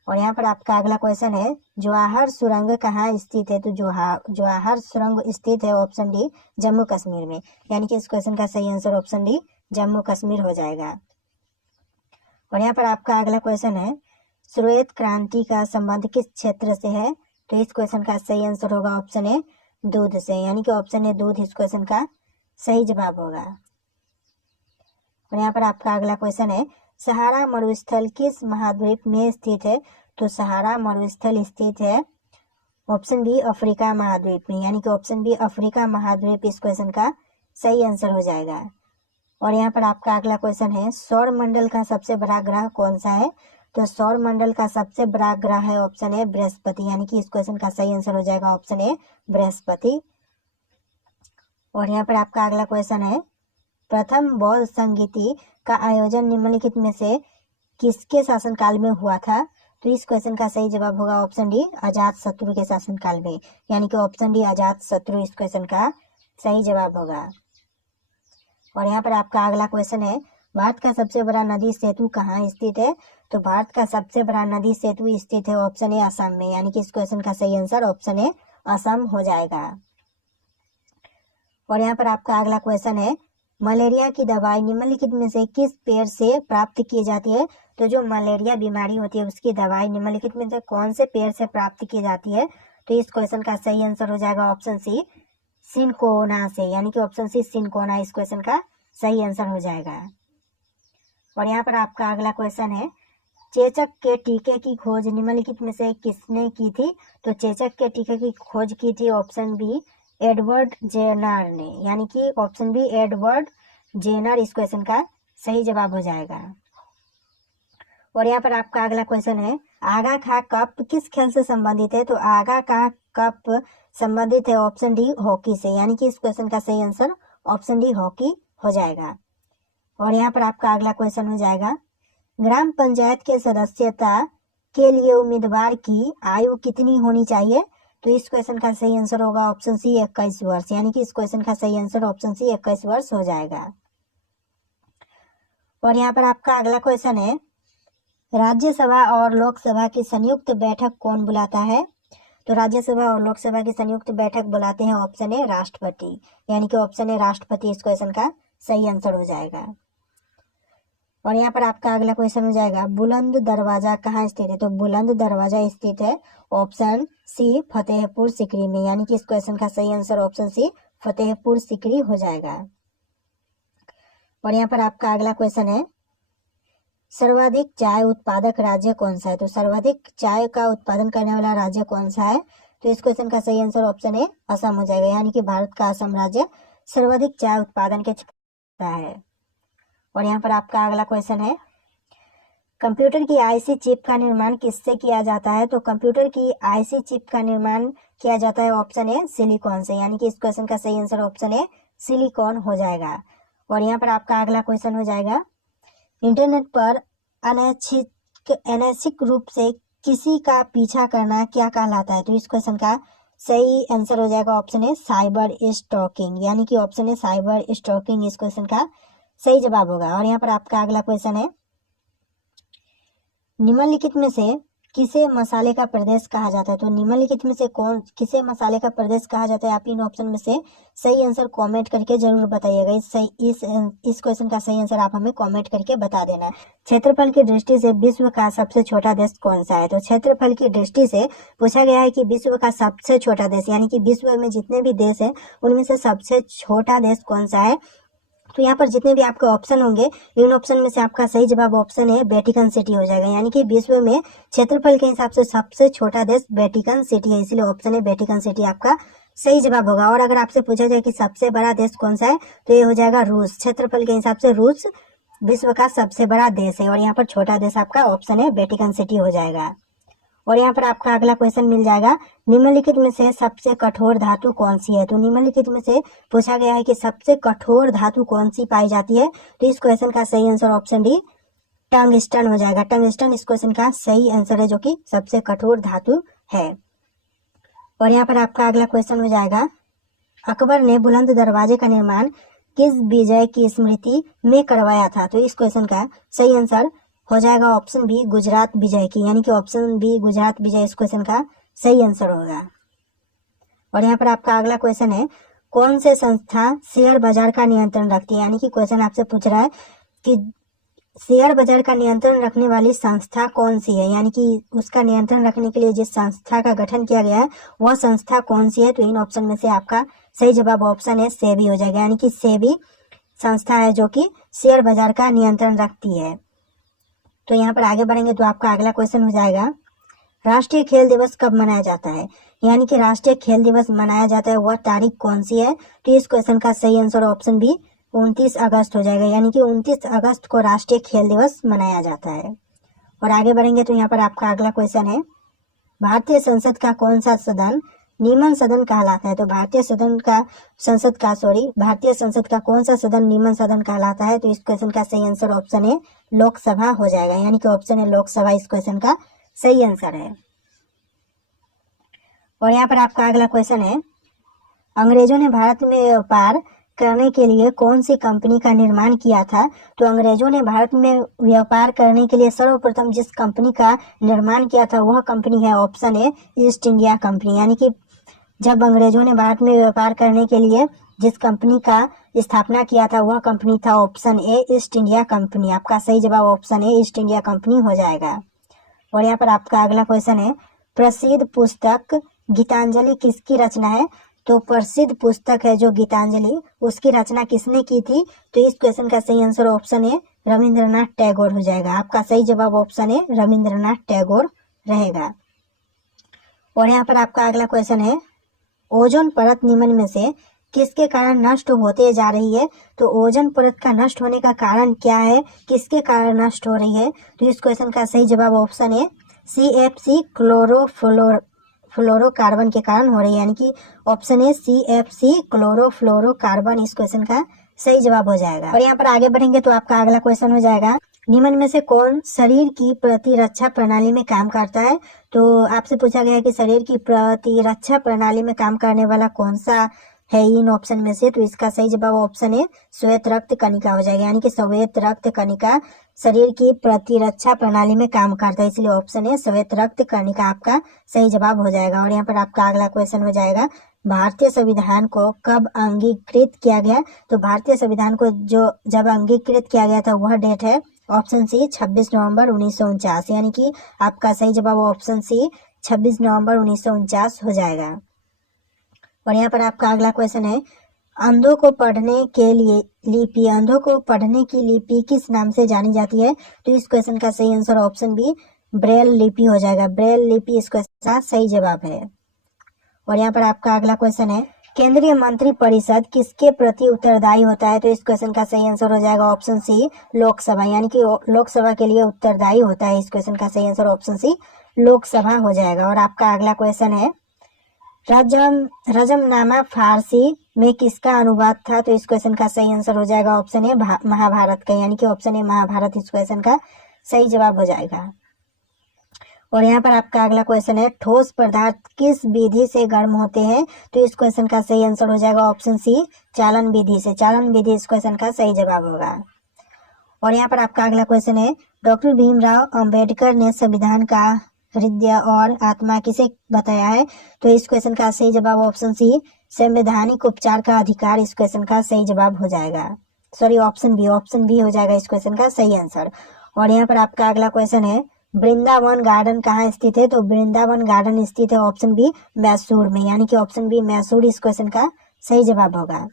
और यहाँ पर आपका अगला क्वेश्चन है, जवाहर सुरंग कहाँ स्थित है। तो जवाहर सुरंग स्थित है ऑप्शन डी जम्मू कश्मीर में, यानी कि इस क्वेश्चन का सही answer option D Jammu Kashmir हो जाएगा। और यहाँ पर आपका अगला क्वेश्चन है, श्वेत क्रांति का संबंध किस क्षेत्र से है। तो इस क्वेश्चन का सही आंसर होगा ऑप्शन ए दूध से, यानी कि ऑप्शन ए दूध इस क्वेश्चन का सही जवाब होगा। और यहाँ पर आपका अगला क्वेश्चन है, सहारा मरुस्थल किस महाद्वीप में स्थित है। तो सहारा मरुस्थल स्थित है ऑप्शन बी अफ्रीका महाद्वीप में, यानी कि ऑप्शन बी अफ्रीका महाद्वीप इस क्वेश्चन का सही आंसर हो जाएगा। और यहाँ पर आपका अगला क्वेश्चन है, सौर मंडल का सबसे बड़ा ग्रह कौन सा है। तो सौर मंडल का सबसे बड़ा ग्रह है ऑप्शन ए बृहस्पति, यानी कि इस क्वेश्चन का सही आंसर हो जाएगा ऑप्शन ए बृहस्पति। और यहाँ पर आपका अगला क्वेश्चन है, प्रथम बौद्ध संगीति का आयोजन निम्नलिखित में से किसके शासनकाल में हुआ था। तो इस क्वेश्चन का सही जवाब होगा ऑप्शन डी अजात शत्रु के शासनकाल में, यानी कि ऑप्शन डी अजात शत्रु इस क्वेश्चन का सही जवाब होगा। और यहाँ पर आपका अगला क्वेश्चन है, भारत का सबसे बड़ा नदी सेतु कहाँ स्थित है। तो भारत का सबसे बड़ा नदी सेतु स्थित है ऑप्शन ए असम में, यानी कि इस क्वेश्चन का सही आंसर ऑप्शन ए असम हो जाएगा। और यहाँ पर आपका अगला क्वेश्चन है, मलेरिया की दवाई निम्नलिखित में से किस पेड़ से प्राप्त की जाती है। तो जो मलेरिया बीमारी होती है उसकी दवाई निम्नलिखित में से कौन से पेड़ से प्राप्त की जाती है। तो इस क्वेश्चन का सही आंसर हो जाएगा ऑप्शन सी सिनकोना से, यानी कि ऑप्शन सी सिनकोना इस क्वेश्चन का सही आंसर हो जाएगा। और यहाँ पर आपका अगला क्वेश्चन है, चेचक के टीके की खोज निम्नलिखित में से किसने की थी। तो चेचक के टीके की खोज की थी ऑप्शन बी एडवर्ड जेनर ने, यानी कि ऑप्शन बी एडवर्ड जेनर इस क्वेश्चन का सही जवाब हो जाएगा। और यहाँ पर आपका अगला क्वेश्चन है, आगा खा कप किस खेल से संबंधित है। तो आगा का कप संबंधित है ऑप्शन डी हॉकी से, यानी कि इस क्वेश्चन का सही आंसर ऑप्शन डी हॉकी हो जाएगा। और यहाँ पर आपका अगला क्वेश्चन हो जाएगा, ग्राम पंचायत के सदस्यता के लिए उम्मीदवार की आयु कितनी होनी चाहिए। तो इस क्वेश्चन का सही आंसर होगा ऑप्शन सी 21 वर्ष, यानी कि इस क्वेश्चन का सही आंसर ऑप्शन सी 21 वर्ष हो जाएगा। और यहाँ पर आपका अगला क्वेश्चन है, राज्यसभा और लोकसभा की संयुक्त बैठक कौन बुलाता है। तो राज्यसभा और लोकसभा की संयुक्त बैठक बुलाते हैं ऑप्शन ए राष्ट्रपति, यानी कि ऑप्शन ए राष्ट्रपति इस क्वेश्चन का सही आंसर हो जाएगा। और यहाँ पर आपका अगला क्वेश्चन हो जाएगा, बुलंद दरवाजा कहाँ स्थित है। तो बुलंद दरवाजा स्थित है ऑप्शन सी फतेहपुर सीकरी में, यानी कि इस क्वेश्चन का सही answer option C Fatehpur Sikri हो जाएगा। और यहाँ पर आपका अगला क्वेश्चन है, सर्वाधिक चाय उत्पादक राज्य कौन सा है। तो सर्वाधिक चाय का उत्पादन करने वाला राज्य कौन सा है। तो इस क्वेश्चन का सही आंसर ऑप्शन ए असम हो जाएगा, यानी कि भारत का असम राज्य सर्वाधिक चाय उत्पादन के क्षेत्र है। और यहाँ पर आपका अगला क्वेश्चन है, कंप्यूटर की आईसी चिप का निर्माण किससे किया जाता है। तो कंप्यूटर की आईसी चिप का निर्माण किया जाता है ऑप्शन ए सिलिकॉन से, यानी कि इस क्वेश्चन का सही आंसर ऑप्शन ए सिलिकॉन हो जाएगा। और यहाँ पर आपका अगला क्वेश्चन हो जाएगा, इंटरनेट पर अनैच्छिक रूप से किसी का पीछा करना क्या कहलाता है। तो इस क्वेश्चन का सही आंसर हो जाएगा ऑप्शन ए साइबर स्टॉकिंग, यानी कि ऑप्शन ए साइबर स्टॉकिंग इस क्वेश्चन का सही जवाब होगा। और यहाँ पर आपका अगला क्वेश्चन है, निम्नलिखित में से किसे मसाले का प्रदेश कहा जाता है? तो निम्नलिखित में से कौन किसे मसाले का प्रदेश कहा जाता है? आप इन ऑप्शन में से सही आंसर कमेंट करके जरूर बताइएगा। इस क्वेश्चन का सही आंसर आप हमें कमेंट करके बता देना। क्षेत्रफल की दृष्टि से विश्व का सबसे छोटा देश कौन सा है? तो क्षेत्रफल की दृष्टि से पूछा गया है कि विश्व का सबसे छोटा देश, यानी कि विश्व में जितने भी देश है उनमें से सबसे छोटा देश कौन सा है? तो यहाँ पर जितने भी आपके ऑप्शन होंगे, इन ऑप्शन में से आपका सही जवाब ऑप्शन है वेटिकन सिटी हो जाएगा, यानी कि विश्व में क्षेत्रफल के हिसाब से सबसे छोटा देश वेटिकन सिटी है, इसलिए ऑप्शन है वेटिकन सिटी आपका सही जवाब होगा। और अगर आपसे पूछा जाए कि सबसे बड़ा देश कौन सा है, तो ये हो जाएगा रूस। क्षेत्रफल के हिसाब से रूस विश्व का सबसे बड़ा देश है, और यहाँ पर छोटा देश आपका ऑप्शन है वेटिकन सिटी हो जाएगा। और यहाँ पर आपका अगला क्वेश्चन मिल जाएगा, निम्नलिखित में से सबसे कठोर धातु कौन सी है? तो निम्नलिखित में से पूछा गया है कि सबसे कठोर धातु कौन सी पाई जाती है? तो इस क्वेश्चन का सही आंसर ऑप्शन डी टंगस्टन हो जाएगा। टंगस्टन इस क्वेश्चन का सही आंसर है, जो कि सबसे कठोर धातु है। और यहाँ पर आपका अगला क्वेश्चन हो जाएगा, अकबर ने बुलंद दरवाजे का निर्माण किस विजय की स्मृति में करवाया था? तो इस क्वेश्चन का सही आंसर हो जाएगा ऑप्शन बी गुजरात विजय की, यानी कि ऑप्शन बी गुजरात विजय इस क्वेश्चन का सही आंसर होगा। और यहाँ पर आपका अगला क्वेश्चन है, कौन से संस्था शेयर बाजार का नियंत्रण रखती है? यानी कि क्वेश्चन आपसे पूछ रहा है कि शेयर बाजार का नियंत्रण रखने वाली संस्था कौन सी है, यानी कि उसका नियंत्रण रखने के लिए जिस संस्था का गठन किया गया है वह संस्था कौन सी है? तो इन ऑप्शन में से आपका सही जवाब ऑप्शन है सेबी हो जाएगा, यानी कि सेबी संस्था है जो कि शेयर बाजार का नियंत्रण रखती है। तो यहाँ पर आगे बढ़ेंगे तो आपका अगला क्वेश्चन हो जाएगा, राष्ट्रीय खेल दिवस कब मनाया जाता है? यानी कि राष्ट्रीय खेल दिवस मनाया जाता है वह तारीख कौन सी है? तो इस क्वेश्चन का सही आंसर ऑप्शन बी 29 अगस्त हो जाएगा, यानी कि 29 अगस्त को राष्ट्रीय खेल दिवस मनाया जाता है। और आगे बढ़ेंगे तो यहाँ पर आपका अगला क्वेश्चन है, भारतीय संसद का कौन सा सदन निम्न सदन कहलाता है? तो भारतीय संसद का कौन सा सदन निम्न सदन कहलाता है? तो इस क्वेश्चन का सही आंसर ऑप्शन है लोकसभा हो जाएगा, यानी कि ऑप्शन है लोकसभा इस क्वेश्चन का सही आंसर है। और यहाँ पर आपका अगला क्वेश्चन है, अंग्रेजों ने भारत में व्यापार करने के लिए कौन सी कंपनी का निर्माण किया था? तो अंग्रेजों ने भारत में व्यापार करने के लिए सर्वप्रथम जिस कंपनी का निर्माण किया था वह कंपनी है ऑप्शन है ईस्ट इंडिया कंपनी, यानी कि जब अंग्रेजों ने भारत में व्यापार करने के लिए जिस कंपनी का स्थापना किया था वह कंपनी था option A east India company. आपका सही जवाब option A east India company हो जाएगा। और यहाँ पर आपका अगला क्वेश्चन है, प्रसिद्ध पुस्तक गीतांजलि किसकी रचना है? तो प्रसिद्ध पुस्तक है जो गीतांजलि, उसकी रचना किसने की थी? तो इस क्वेश्चन का सही आंसर ऑप्शन है रविंद्रनाथ टैगोर हो जाएगा। आपका सही जवाब ऑप्शन है रविंद्रनाथ टैगोर रहेगा। और यहाँ पर आपका अगला क्वेश्चन है, ओजोन परत निम्न में से किसके कारण नष्ट होते जा रही है? तो ओजोन परत का नष्ट होने का कारण क्या है, किसके कारण नष्ट हो रही है? तो इस क्वेश्चन का सही जवाब ऑप्शन है CFC क्लोरोफ्लोरोकार्बन के कारण हो रही है, यानी कि ऑप्शन है CFC क्लोरोफ्लोरोकार्बन इस क्वेश्चन का सही जवाब हो जाएगा। और यहाँ पर आगे बढ़ेंगे तो आपका अगला क्वेश्चन हो जाएगा, निम्न में से कौन शरीर की प्रतिरक्षा प्रणाली में काम करता है? तो आपसे पूछा गया है कि शरीर की प्रतिरक्षा प्रणाली में काम करने वाला कौन सा है इन ऑप्शन में से? तो इसका सही जवाब ऑप्शन है श्वेत रक्त कणिका हो जाएगा, यानी कि श्वेत रक्त कणिका शरीर की प्रतिरक्षा प्रणाली में काम करता है, इसलिए ऑप्शन है श्वेत रक्त कणिका आपका सही जवाब हो जाएगा। और यहाँ पर आपका अगला क्वेश्चन हो जाएगा, भारतीय संविधान को कब अंगीकृत किया गया? तो भारतीय संविधान को जब अंगीकृत किया गया था वह डेट है ऑप्शन सी 26 नवंबर 1949, यानी कि आपका सही जवाब ऑप्शन सी 26 नवंबर 1949 हो जाएगा। और यहाँ पर आपका अगला क्वेश्चन है, अंधों को पढ़ने के लिए लिपि अंधों को पढ़ने की लिपि किस नाम से जानी जाती है? तो इस क्वेश्चन का सही आंसर ऑप्शन बी ब्रेल लिपि हो जाएगा। ब्रेल लिपि इस क्वेश्चन का सही जवाब है। और यहाँ पर आपका अगला क्वेश्चन है, केंद्रीय मंत्री परिषद किसके प्रति उत्तरदायी होता है? तो इस क्वेश्चन का सही आंसर हो जाएगा ऑप्शन सी लोकसभा, यानी कि लोकसभा के लिए उत्तरदायी होता है। इस क्वेश्चन का सही आंसर ऑप्शन सी लोकसभा हो जाएगा। और आपका अगला क्वेश्चन है, रजमनामा फारसी में किसका अनुवाद था? तो इस क्वेश्चन का सही आंसर हो जाएगा ऑप्शन है महाभारत का, यानी कि ऑप्शन है महाभारत इस क्वेश्चन का सही जवाब हो जाएगा। और यहाँ पर आपका अगला क्वेश्चन है, ठोस पदार्थ किस विधि से गर्म होते हैं? तो इस क्वेश्चन का सही आंसर हो जाएगा ऑप्शन सी चालन विधि से। चालन विधि इस क्वेश्चन का सही जवाब होगा। और यहाँ पर आपका अगला क्वेश्चन है, डॉक्टर भीमराव अंबेडकर ने संविधान का हृदय और आत्मा किसे बताया है? तो इस क्वेश्चन का सही जवाब ऑप्शन सी संवैधानिक उपचार का अधिकार इस क्वेश्चन का सही जवाब हो जाएगा। सॉरी, ऑप्शन बी हो जाएगा इस क्वेश्चन का सही आंसर। और यहाँ पर आपका अगला क्वेश्चन है, वृंदावन गार्डन कहाँ स्थित है? तो वृंदावन गार्डन स्थित है ऑप्शन बी मैसूर में, यानी कि ऑप्शन बी मैसूर इस क्वेश्चन का सही जवाब होगा।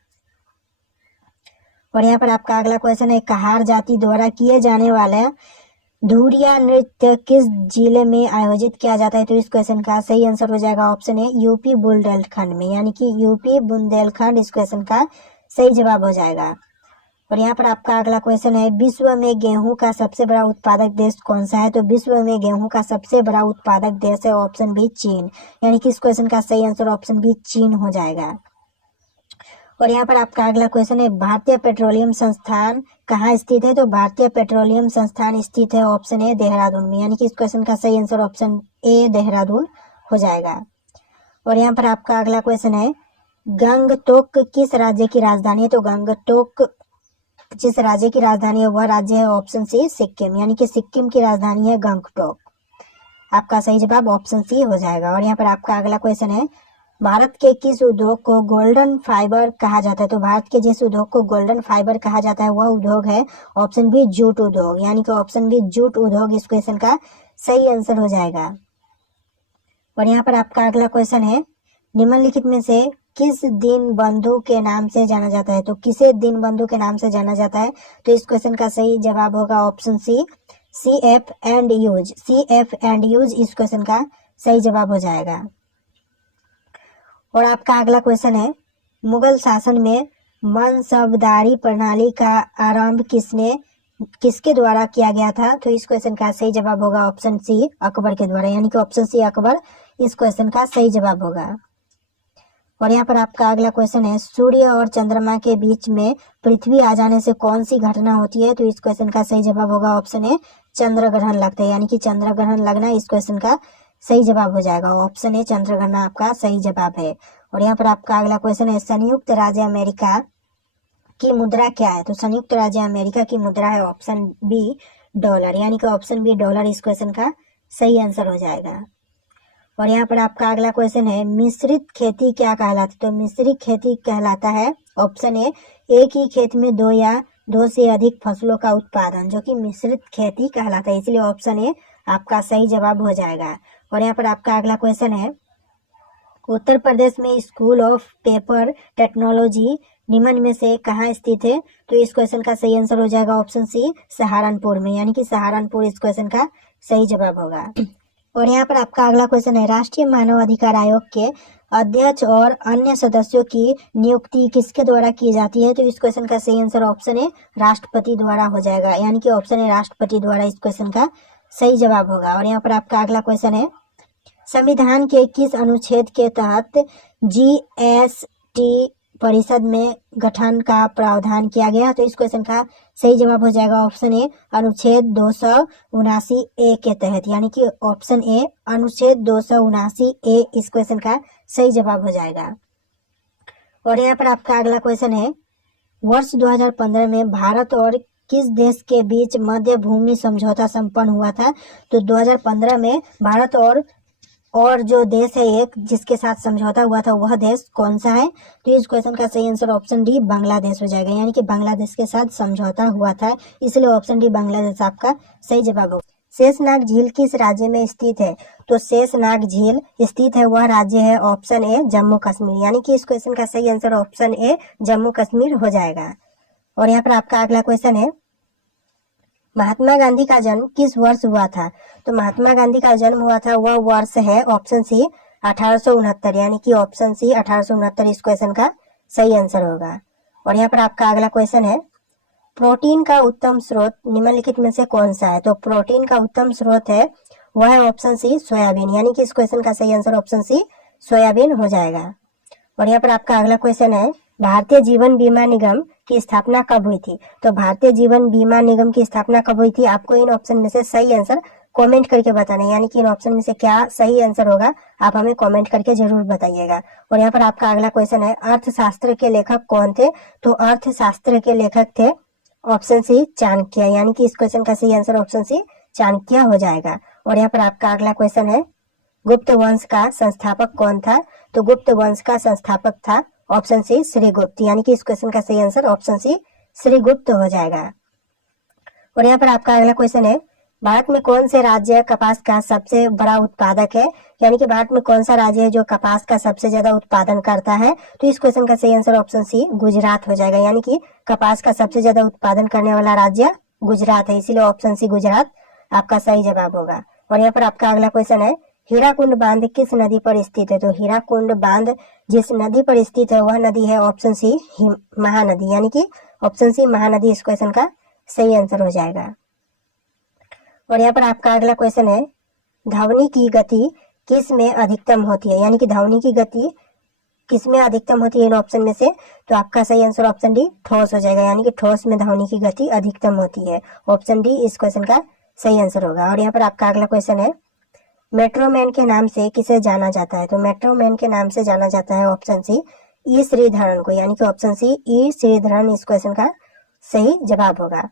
और यहाँ पर आपका अगला क्वेश्चन है, कहार जाति द्वारा किए जाने वाले धूरिया नृत्य किस जिले में आयोजित किया जाता है? तो इस क्वेश्चन का सही आंसर हो जाएगा ऑप्शन ए यूपी बुंदेलखंड में, यानी कि यूपी बुंदेलखंड इस क्वेश्चन का सही जवाब हो जाएगा। और यहाँ पर आपका अगला क्वेश्चन है, विश्व में गेहूं का सबसे बड़ा उत्पादक देश कौन सा है? तो विश्व में गेहूं का सबसे बड़ा उत्पादक देश है ऑप्शन बी चीन, यानी कि इस क्वेश्चन का सही आंसर ऑप्शन बी चीन हो जाएगा। और यहाँ पर आपका अगला क्वेश्चन है, भारतीय पेट्रोलियम संस्थान कहाँ स्थित है? तो भारतीय पेट्रोलियम संस्थान स्थित है ऑप्शन ए देहरादून में, यानी कि इस क्वेश्चन का सही आंसर ऑप्शन ए देहरादून हो जाएगा। और यहाँ पर आपका अगला क्वेश्चन है, गंगटोक किस राज्य की राजधानी है? तो गंगटोक जिस राज्य की राजधानी है वह राज्य है ऑप्शन सी सिक्किम, यानी कि सिक्किम की राजधानी है गंगटोक। आपका सही जवाब ऑप्शन सी हो जाएगा। और यहाँ पर आपका अगला क्वेश्चन है, भारत के किस उद्योग को गोल्डन फाइबर कहा जाता है? तो भारत के जिस उद्योग को गोल्डन फाइबर कहा जाता है वह उद्योग है ऑप्शन बी जूट उद्योग, यानी कि ऑप्शन बी जूट उद्योग इस क्वेश्चन का सही आंसर हो जाएगा। और यहाँ पर आपका अगला क्वेश्चन है, निम्नलिखित में से किस दीनबंधु के नाम से जाना जाता है? तो किसे दीनबंधु के नाम से जाना जाता है? तो इस क्वेश्चन का सही जवाब होगा option C CF Andrews इस क्वेश्चन का सही जवाब हो जाएगा। और आपका अगला क्वेश्चन है, मुगल शासन में मनसबदारी प्रणाली का आरंभ किसके द्वारा किया गया था? तो इस क्वेश्चन का सही जवाब होगा ऑप्शन सी अकबर के द्वारा, यानी कि ऑप्शन सी अकबर इस क्वेश्चन का सही जवाब होगा। और यहाँ पर आपका अगला क्वेश्चन है, सूर्य और चंद्रमा के बीच में पृथ्वी आ जाने से कौन सी घटना होती है? तो इस क्वेश्चन का सही जवाब होगा ऑप्शन ए चंद्र ग्रहण लगता है, यानी कि चंद्र ग्रहण लगना इस क्वेश्चन का सही जवाब हो जाएगा। ऑप्शन ए चंद्र ग्रहण आपका सही जवाब है। और यहाँ पर आपका अगला क्वेश्चन है, संयुक्त राज्य अमेरिका की मुद्रा क्या है? तो संयुक्त राज्य अमेरिका की मुद्रा है ऑप्शन बी डॉलर, यानी कि ऑप्शन बी डॉलर इस क्वेश्चन का सही आंसर हो जाएगा। और यहाँ पर आपका अगला क्वेश्चन है, मिश्रित खेती क्या कहलाती है? तो मिश्रित खेती कहलाता है ऑप्शन ए एक ही खेत में दो या दो से अधिक फसलों का उत्पादन, जो कि मिश्रित खेती कहलाता है, इसलिए ऑप्शन ए आपका सही जवाब हो जाएगा। और यहाँ पर आपका अगला क्वेश्चन है, उत्तर प्रदेश में स्कूल ऑफ पेपर टेक्नोलॉजी निम्न में से कहाँ स्थित है? तो इस क्वेश्चन का सही आंसर हो जाएगा ऑप्शन सी सहारनपुर में, यानी कि सहारनपुर इस क्वेश्चन का सही जवाब होगा। और यहाँ पर आपका अगला क्वेश्चन है, राष्ट्रीय मानव अधिकार आयोग के अध्यक्ष और अन्य सदस्यों की नियुक्ति किसके द्वारा की जाती है? तो इस क्वेश्चन का सही आंसर ऑप्शन ए राष्ट्रपति द्वारा हो जाएगा, यानी कि ऑप्शन ए राष्ट्रपति द्वारा इस क्वेश्चन का सही जवाब होगा। और यहाँ पर आपका अगला क्वेश्चन है, संविधान के किस अनुच्छेद के तहत GST परिषद में गठन का प्रावधान किया गया? तो इस क्वेश्चन का सही जवाब हो जाएगा ऑप्शन ए अनुच्छेद 279A के तहत, यानी कि ऑप्शन ए अनुच्छेद 279A इस क्वेश्चन का सही जवाब हो जाएगा। और यहाँ पर आपका अगला क्वेश्चन है, वर्ष 2015 में भारत और किस देश के बीच मध्य भूमि समझौता संपन्न हुआ था? तो 2015 में भारत और जो देश है एक जिसके साथ समझौता हुआ था वह देश कौन सा है? तो इस क्वेश्चन का सही आंसर ऑप्शन डी बांग्लादेश हो जाएगा, यानी कि बांग्लादेश के साथ समझौता हुआ था, इसलिए ऑप्शन डी बांग्लादेश आपका सही जवाब होगा। शेषनाग झील किस राज्य में स्थित है? तो शेषनाग झील स्थित है वह राज्य है ऑप्शन ए जम्मू कश्मीर, यानी कि इस क्वेश्चन का सही आंसर ऑप्शन ए जम्मू कश्मीर हो जाएगा। और यहाँ पर आपका अगला क्वेश्चन है, महात्मा गांधी का जन्म किस वर्ष हुआ था? तो महात्मा गांधी का जन्म हुआ था वह वर्ष है ऑप्शन सी 1869, यानी कि ऑप्शन सी 1869 इस क्वेश्चन का सही आंसर होगा। और यहाँ पर आपका अगला क्वेश्चन है, प्रोटीन का उत्तम स्रोत निम्नलिखित में से कौन सा है? तो प्रोटीन का उत्तम स्रोत है वह है ऑप्शन सी सोयाबीन, यानी कि इस क्वेश्चन का सही आंसर ऑप्शन सी सोयाबीन हो जाएगा। और यहाँ पर आपका अगला क्वेश्चन है, भारतीय जीवन बीमा निगम की स्थापना कब हुई थी? तो भारतीय जीवन बीमा निगम की स्थापना कब हुई थी? आपको इन ऑप्शन में से सही आंसर कमेंट करके बताना है, यानी कि इन ऑप्शन में से क्या सही आंसर होगा आप हमें कमेंट करके जरूर बताइएगा। और यहाँ पर आपका अगला क्वेश्चन है, अर्थशास्त्र के लेखक कौन थे? तो अर्थशास्त्र के लेखक थे ऑप्शन सी चाणक्य, यानी कि इस क्वेश्चन का सही आंसर ऑप्शन सी चाणक्य हो जाएगा। और यहाँ पर आपका अगला क्वेश्चन है, गुप्त वंश का संस्थापक कौन था? तो गुप्त वंश का संस्थापक था ऑप्शन सी श्रीगुप्त, यानी कि इस क्वेश्चन का सही आंसर ऑप्शन सी श्रीगुप्त हो जाएगा। और यहाँ पर आपका अगला क्वेश्चन है, भारत में कौन से राज्य कपास का सबसे बड़ा उत्पादक है? यानी कि भारत में कौन सा राज्य है जो कपास का सबसे ज्यादा उत्पादन करता है? तो इस क्वेश्चन का सही आंसर ऑप्शन सी गुजरात हो जाएगा, यानी कि कपास का सबसे ज्यादा उत्पादन करने वाला राज्य गुजरात है, इसीलिए ऑप्शन सी गुजरात आपका सही जवाब होगा। और यहाँ पर आपका अगला क्वेश्चन है, हीराकुंड बांध किस नदी पर स्थित है? तो हीराकुंड बांध जिस नदी पर स्थित है वह नदी है ऑप्शन सी महानदी, यानी कि ऑप्शन सी महानदी इस क्वेश्चन का सही आंसर हो जाएगा। और यहाँ पर आपका अगला क्वेश्चन है, ध्वनि की गति किस में अधिकतम होती है? यानी कि ध्वनि की गति किस में अधिकतम होती है इन ऑप्शन में से? तो आपका सही आंसर ऑप्शन डी ठोस हो जाएगा, यानी कि ठोस में ध्वनि की गति अधिकतम होती है, ऑप्शन डी इस क्वेश्चन का सही आंसर होगा। और यहाँ पर आपका अगला क्वेश्चन है, मेट्रोमैन के नाम से किसे जाना जाता है? तो मेट्रोमैन के नाम से जाना जाता है ऑप्शन सी ई श्रीधरन को, यानी कि ऑप्शन सी ई श्रीधरन इस क्वेश्चन का सही जवाब होगा।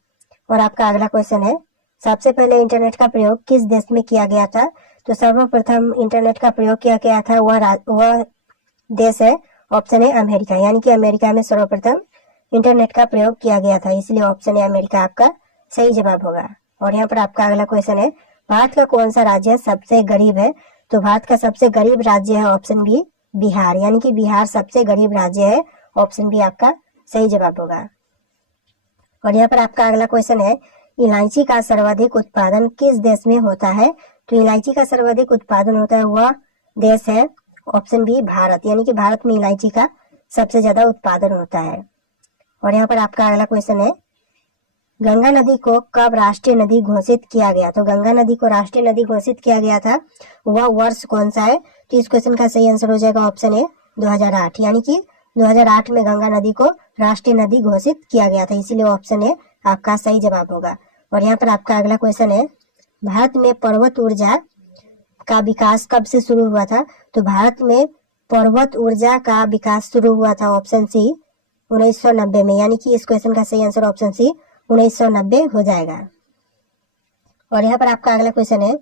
और आपका अगला क्वेश्चन है, सबसे पहले इंटरनेट का प्रयोग किस देश में किया गया था? तो सर्वप्रथम इंटरनेट का प्रयोग किया गया था वह देश है ऑप्शन ए अमेरिका, यानी कि अमेरिका में सर्वप्रथम इंटरनेट का प्रयोग किया गया था, इसलिए ऑप्शन ए अमेरिका आपका सही जवाब होगा। और यहाँ पर आपका अगला क्वेश्चन है, भारत का कौन सा राज्य सबसे गरीब है? तो भारत का सबसे गरीब राज्य है ऑप्शन बी बिहार, यानी कि बिहार सबसे गरीब राज्य है, ऑप्शन बी आपका सही जवाब होगा। और यहाँ पर आपका अगला क्वेश्चन है, इलायची का सर्वाधिक उत्पादन किस देश में होता है? तो इलायची का सर्वाधिक उत्पादन होता है वह देश है ऑप्शन बी भारत, यानी कि भारत में इलायची का सबसे ज्यादा उत्पादन होता है। और यहाँ पर आपका अगला क्वेश्चन है, गंगा नदी को कब राष्ट्रीय नदी घोषित किया गया? तो गंगा नदी को राष्ट्रीय नदी घोषित किया गया था वह वर्ष कौन सा है? तो इस क्वेश्चन का सही आंसर हो जाएगा ऑप्शन ए 2008, यानी कि 2008 में गंगा नदी को राष्ट्रीय नदी घोषित किया गया था, इसीलिए ऑप्शन ए आपका सही जवाब होगा। और यहाँ पर आपका अगला क्वेश्चन है, भारत में पर्वत ऊर्जा का विकास कब से शुरू हुआ था? तो भारत में पर्वत ऊर्जा का विकास शुरू हुआ था ऑप्शन सी 1990 में, यानी कि इस क्वेश्चन का सही आंसर ऑप्शन सी 1990 हो जाएगा। और यहाँ पर आपका अगला क्वेश्चन है,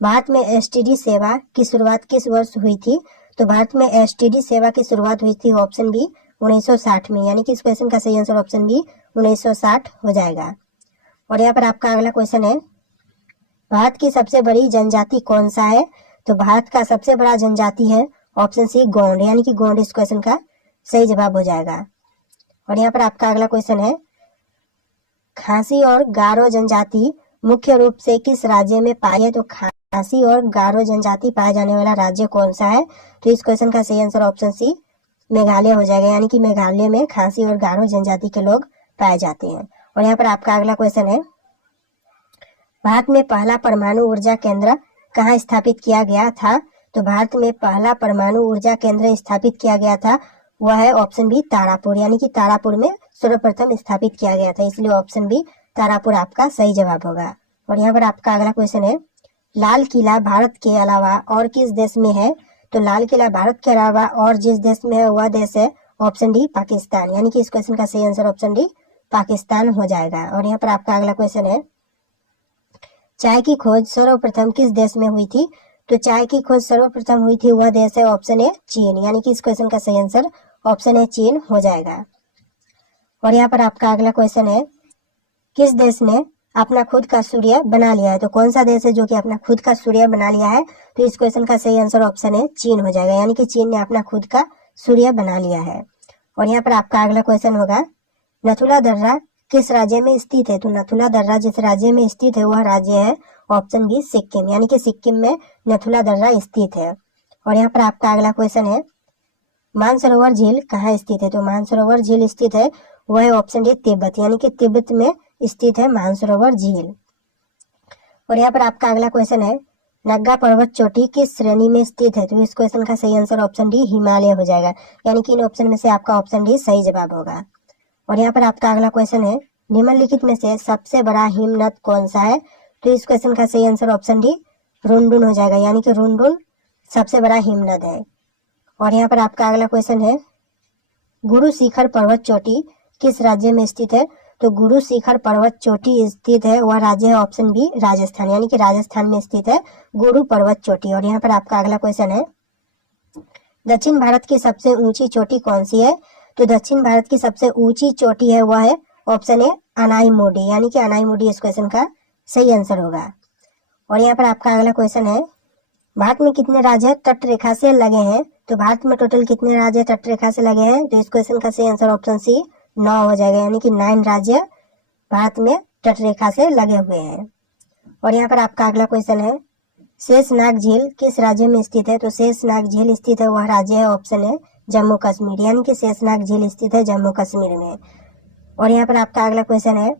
भारत में एसटीडी सेवा की शुरुआत किस वर्ष हुई थी? तो भारत में एसटीडी सेवा की शुरुआत हुई थी ऑप्शन बी 1960 में, यानी कि इस क्वेश्चन का सही आंसर ऑप्शन बी 1960 हो जाएगा। और यहाँ पर आपका अगला क्वेश्चन है, भारत की सबसे बड़ी जनजाति कौन सा है? तो भारत का सबसे बड़ा जनजाति है ऑप्शन सी गोंड, यानी कि गोंड इस क्वेश्चन का सही जवाब हो जाएगा। और यहाँ पर आपका अगला क्वेश्चन है, खासी और गारो जनजाति मुख्य रूप से किस राज्य में पाई है? तो खासी और गारो जनजाति पाए जाने वाला राज्य कौन सा है? तो इस क्वेश्चन का सही आंसर ऑप्शन सी मेघालय हो जाएगा, यानी कि मेघालय में खासी और गारो जनजाति के लोग पाए जाते हैं। और यहाँ पर आपका अगला क्वेश्चन है, भारत में पहला परमाणु ऊर्जा केंद्र कहाँ स्थापित किया गया था? तो भारत में पहला परमाणु ऊर्जा केंद्र स्थापित किया गया था वह है ऑप्शन बी तारापुर, यानी कि तारापुर में सर्वप्रथम स्थापित किया गया था, इसलिए ऑप्शन बी तारापुर आपका सही जवाब होगा। और यहाँ पर आपका अगला क्वेश्चन है, लाल किला भारत के अलावा और किस देश में है? तो लाल किला भारत के अलावा और जिस देश में है वह देश है ऑप्शन डी पाकिस्तान, यानी कि इस क्वेश्चन का सही आंसर ऑप्शन डी पाकिस्तान हो जाएगा। और यहाँ पर आपका अगला क्वेश्चन है, चाय की खोज सर्वप्रथम किस देश में हुई थी? तो चाय की खोज सर्वप्रथम हुई थी वह देश है ऑप्शन ए चीन, यानी कि इस क्वेश्चन का सही आंसर ऑप्शन ए चीन हो जाएगा। और यहाँ पर आपका अगला क्वेश्चन है, किस देश ने अपना खुद का सूर्य बना लिया है? तो कौन सा देश है जो कि अपना खुद का सूर्य बना लिया है? तो इस क्वेश्चन का सही आंसर ऑप्शन ए चीन हो जाएगा, यानी कि चीन ने अपना खुद का सूर्य बना लिया है। और यहाँ पर आपका अगला क्वेश्चन होगा, नथुला दर्रा किस राज्य में स्थित है? तो नथुला दर्रा जिस राज्य में स्थित है वह राज्य है ऑप्शन बी सिक्किम, यानी कि सिक्किम में नथुला दर्रा स्थित है। और यहाँ पर आपका अगला क्वेश्चन है, मानसरोवर झील कहाँ स्थित है? तो मानसरोवर झील स्थित है वह है ऑप्शन डी तिब्बत, यानी कि तिब्बत में स्थित है मानसरोवर झील। और यहाँ पर आपका अगला क्वेश्चन है, नग्गा पर्वत चोटी किस श्रेणी में स्थित है? तो इस क्वेश्चन का सही आंसर ऑप्शन डी हिमालय हो जाएगा, यानी कि इन ऑप्शन में से आपका ऑप्शन डी सही जवाब होगा। और यहाँ पर आपका अगला क्वेश्चन है, निम्नलिखित में से सबसे बड़ा हिमनद कौन सा है? तो इस क्वेश्चन का सही आंसर ऑप्शन डी रुनडुन हो जाएगा, यानी कि रुनडुन सबसे बड़ा हिमनद है। और यहाँ पर आपका अगला क्वेश्चन है, गुरु शिखर पर्वत चोटी किस राज्य में स्थित है? तो गुरु शिखर पर्वत चोटी स्थित है वह राज्य है ऑप्शन बी राजस्थान, यानी कि राजस्थान में स्थित है गुरु पर्वत चोटी। और यहाँ पर आपका अगला क्वेश्चन है, दक्षिण भारत की सबसे ऊंची चोटी कौन सी है? तो दक्षिण भारत की सबसे ऊंची चोटी है वह है ऑप्शन ए अनाईमुडी, यानी कि अनाईमुडी इस क्वेश्चन का सही आंसर होगा। और यहाँ पर आपका अगला क्वेश्चन है, भारत में कितने राज्य तट रेखा से लगे हैं? तो भारत में टोटल कितने राज्य तट रेखा से लगे हैं? तो इस क्वेश्चन का सही आंसर ऑप्शन सी 9 हो जाएगा, यानी कि 9 राज्य भारत में तट रेखा से लगे हुए हैं। और यहाँ पर आपका अगला क्वेश्चन है, शेषनाग झील किस राज्य में स्थित है? तो शेषनाग झील स्थित है वह राज्य है ऑप्शन है जम्मू कश्मीर, यानी कि शेषनाग झील स्थित है जम्मू कश्मीर में। और यहाँ पर आपका अगला क्वेश्चन है,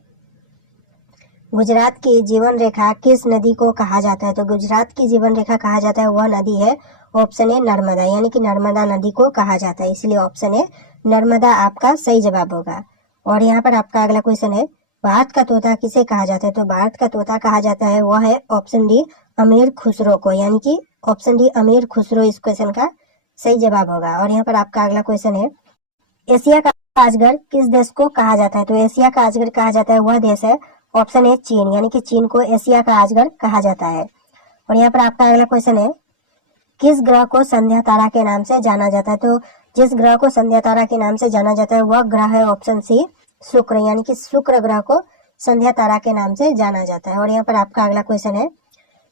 गुजरात की जीवन रेखा किस नदी को कहा जाता है? तो गुजरात की जीवन रेखा कहा जाता है वह नदी है ऑप्शन ए नर्मदा, यानी कि नर्मदा नदी को कहा जाता है, इसलिए ऑप्शन ए नर्मदा आपका सही जवाब होगा। और यहाँ पर आपका अगला क्वेश्चन है, भारत का तोता किसे कहा जाता है? तो भारत का तोता कहा जाता है वह है ऑप्शन डी अमीर खुसरो को, यानी कि ऑप्शन डी अमीर खुसरो इस क्वेश्चन का सही जवाब होगा। और यहाँ पर आपका अगला क्वेश्चन है, एशिया का अजगर किस देश को कहा जाता है? तो एशिया का अजगर कहा जाता है वह देश है ऑप्शन ए चीन, यानी कि चीन को एशिया का अजगर कहा जाता है। और यहाँ पर आपका अगला क्वेश्चन है, किस ग्रह को संध्या तारा के नाम से जाना जाता है? तो जिस ग्रह को संध्या तारा के नाम से जाना जाता है वह ग्रह है ऑप्शन सी शुक्र, यानी कि शुक्र ग्रह को संध्या तारा के नाम से जाना जाता है। और यहाँ पर आपका अगला क्वेश्चन है,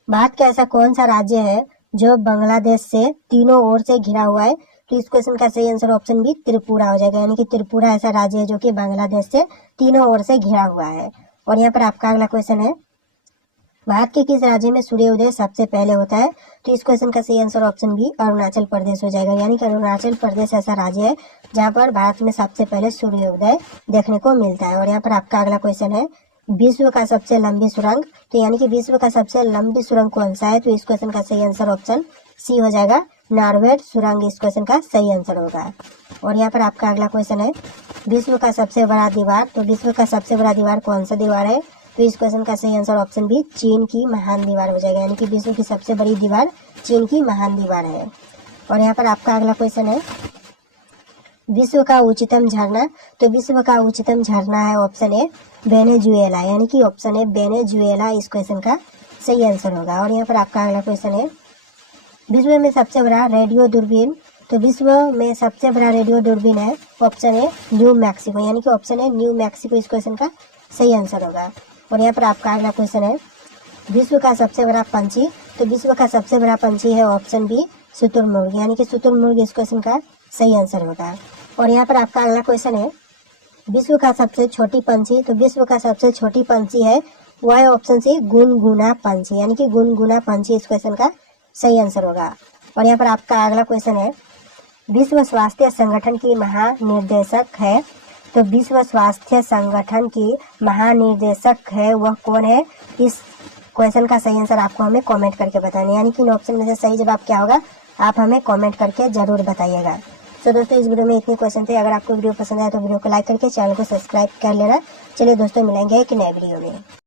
भारत का ऐसा कौन सा राज्य है जो बांग्लादेश से तीनों ओर से घिरा हुआ है? तो इस क्वेश्चन का सही आंसर ऑप्शन बी त्रिपुरा हो जाएगा, यानी कि त्रिपुरा ऐसा राज्य है जो कि बांग्लादेश से तीनों ओर से घिरा हुआ है। और यहाँ पर आपका अगला क्वेश्चन है, भारत के किस राज्य में सूर्योदय सबसे पहले होता है? तो इस क्वेश्चन का सही answer option B Arunachal Pradesh हो जाएगा, यानी कि अरुणाचल प्रदेश ऐसा राज्य है जहाँ पर भारत में सबसे पहले सूर्योदय देखने को मिलता है। और यहाँ पर आपका अगला क्वेश्चन है, विश्व का सबसे लंबी सुरंग, तो यानी कि विश्व का सबसे लंबी सुरंग कौन सा है? तो इस क्वेश्चन का सही आंसर ऑप्शन सी हो जाएगा नॉर्वेड सुरंग इस क्वेश्चन का सही आंसर होगा। और यहाँ पर आपका अगला क्वेश्चन है, विश्व का सबसे बड़ा दीवार, तो विश्व का सबसे बड़ा दीवार कौन सा दीवार है? तो इस क्वेश्चन का सही आंसर ऑप्शन बी चीन की महान दीवार हो जाएगा, यानी कि विश्व की सबसे बड़ी दीवार चीन की महान दीवार है। और यहाँ पर आपका अगला क्वेश्चन है, विश्व का उच्चतम झरना, तो विश्व का उच्चतम झरना है ऑप्शन ए वेनेजुएला, यानी कि ऑप्शन ए वेनेजुएला इस क्वेश्चन का सही आंसर होगा। और यहाँ पर आपका अगला क्वेश्चन है, विश्व में सबसे बड़ा रेडियो दूरबीन, तो विश्व में सबसे बड़ा रेडियो दूरबीन है ऑप्शन ए न्यू मैक्सिको, यानी कि ऑप्शन ए न्यू मैक्सिको इस क्वेश्चन का सही आंसर होगा। और यहाँ पर आपका अगला क्वेश्चन है, विश्व का सबसे बड़ा पंछी, तो विश्व का सबसे बड़ा पंछी है ऑप्शन बी शुतुरमुर्ग, यानी कि शुतुरमुर्ग इस क्वेश्चन का सही आंसर होगा। और यहाँ पर आपका अगला क्वेश्चन है, विश्व का सबसे छोटी पंछी, तो विश्व का सबसे छोटी पंछी है वह है ऑप्शन सी गुनगुना पंछी, यानी कि गुनगुना पंछी इस क्वेश्चन का सही आंसर होगा। और यहाँ पर आपका अगला क्वेश्चन है, विश्व स्वास्थ्य संगठन की महानिर्देशक है, तो विश्व स्वास्थ्य संगठन की महानिर्देशक है वह कौन है? इस क्वेश्चन का सही आंसर आपको हमें कमेंट करके बताना, यानी कि इन ऑप्शन में से सही जवाब क्या होगा आप हमें कमेंट करके जरूर बताइएगा। तो दोस्तों इस वीडियो में इतने क्वेश्चन थे, अगर आपको वीडियो पसंद आया तो वीडियो को लाइक करके चैनल को सब्सक्राइब कर लेना। चलिए दोस्तों मिलेंगे एक नए वीडियो में।